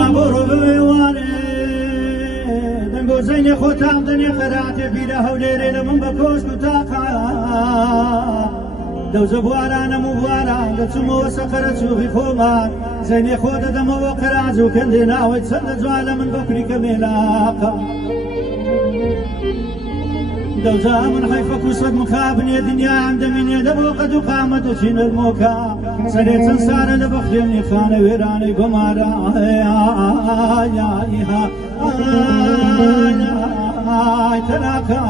وابرو بوانه دنگو زين خوتام دنيا خراتي بيدا هوليري من بكوش كتاقا دو زبوارانا مبوارا دتسمو سقرت شوفي خوما زين خود دمو وقرازو كندنا ويتسند زوالا من بكري كميلاقا دوزا من حيفك وصد مخابني دنيا عند من يدبو قد قامت وشين الموكا سريت سنسار لبخدمني خانة ويراني قمارا تراكا